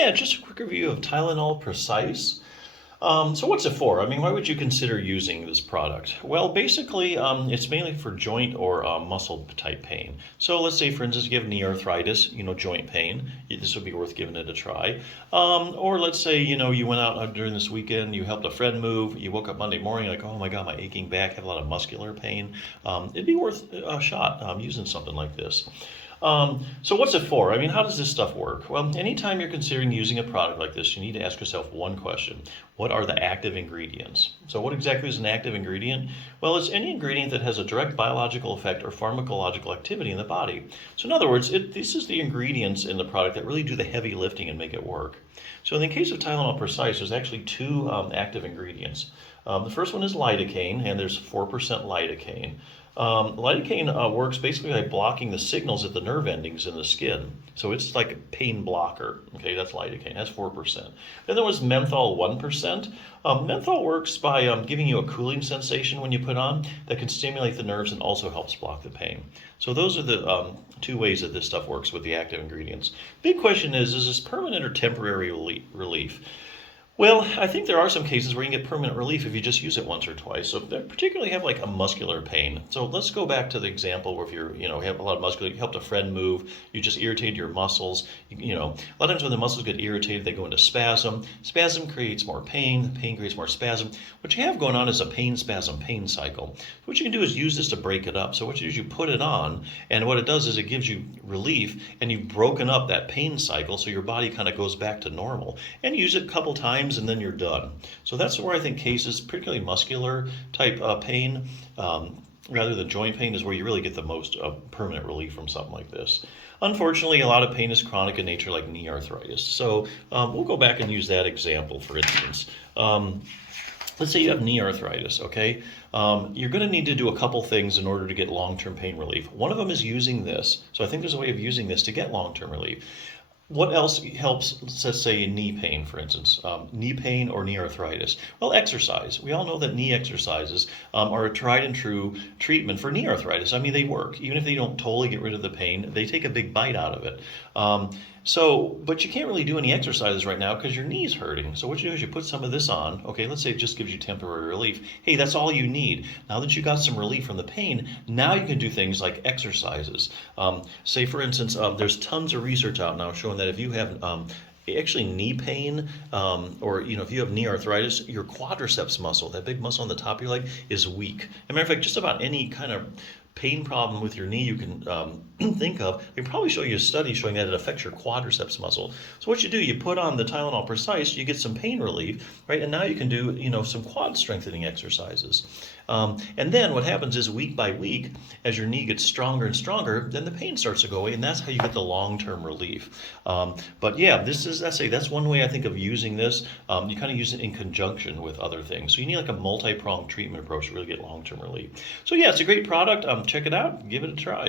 Yeah, just a quick review of Tylenol Precise. So what's it for? I mean, why would you consider using this product? Well, basically, it's mainly for joint or muscle type pain. So let's say, for instance, you have knee arthritis, joint pain. This would be worth giving it a try. Or let's say, you went out during this weekend, you helped a friend move, you woke up Monday morning, like, oh my God, my aching back, have a lot of muscular pain. It'd be worth a shot using something like this. So what's it for? I mean, how does this stuff work? Well, anytime you're considering using a product like this, you need to ask yourself one question. What are the active ingredients? So what exactly is an active ingredient? Well, it's any ingredient that has a direct biological effect or pharmacological activity in the body. So in other words, this is the ingredients in the product that really do the heavy lifting and make it work. So in the case of Tylenol Precise, there's actually two active ingredients. The first one is lidocaine, and there's 4% lidocaine. Lidocaine works basically by blocking the signals at the nerve endings in the skin. So it's like a pain blocker. Okay, that's lidocaine. That's 4%. Then there was menthol 1%. Menthol works by giving you a cooling sensation when you put on that can stimulate the nerves and also helps block the pain. So those are the two ways that this stuff works with the active ingredients. Big question is this permanent or temporary relief? Well, I think there are some cases where you can get permanent relief if you just use it once or twice. So particularly have like a muscular pain. So let's go back to the example where if you have a lot of muscular, you helped a friend move, you just irritated your muscles. A lot of times when the muscles get irritated, they go into spasm. Spasm creates more pain. Pain creates more spasm. What you have going on is a pain spasm pain cycle. What you can do is use this to break it up. So what you do is you put it on, and what it does is it gives you relief, and you've broken up that pain cycle, so your body kind of goes back to normal. And use it a couple times, and then you're done. So that's where I think cases, particularly muscular type pain, rather than joint pain, is where you really get the most permanent relief from something like this. Unfortunately, a lot of pain is chronic in nature, like knee arthritis. So we'll go back and use that example, for instance. Let's say you have knee arthritis, okay? You're going to need to do a couple things in order to get long-term pain relief. One of them is using this. So I think there's a way of using this to get long-term relief. What else helps, let's say, knee pain, for instance, knee pain or knee arthritis? Well, exercise. We all know that knee exercises are a tried and true treatment for knee arthritis. I mean, they work. Even if they don't totally get rid of the pain, they take a big bite out of it. But you can't really do any exercises right now because your knee's hurting. So what you do is you put some of this on. Okay, let's say it just gives you temporary relief. Hey, that's all you need. Now that you got some relief from the pain, now you can do things like exercises. Say, for instance, there's tons of research out now showing that if you have actually knee pain, or if you have knee arthritis, your quadriceps muscle, that big muscle on the top of your leg, is weak. As a matter of fact, just about any kind of pain problem with your knee you can think of, they probably show you a study showing that it affects your quadriceps muscle. So what you do, you put on the Tylenol Precise, you get some pain relief, right? And now you can do, some quad strengthening exercises. And then what happens is week by week, as your knee gets stronger and stronger, then the pain starts to go away, and that's how you get the long-term relief. But yeah, that's one way I think of using this. You kind of use it in conjunction with other things. So you need like a multi-pronged treatment approach to really get long-term relief. So yeah, it's a great product. Check it out. Give it a try.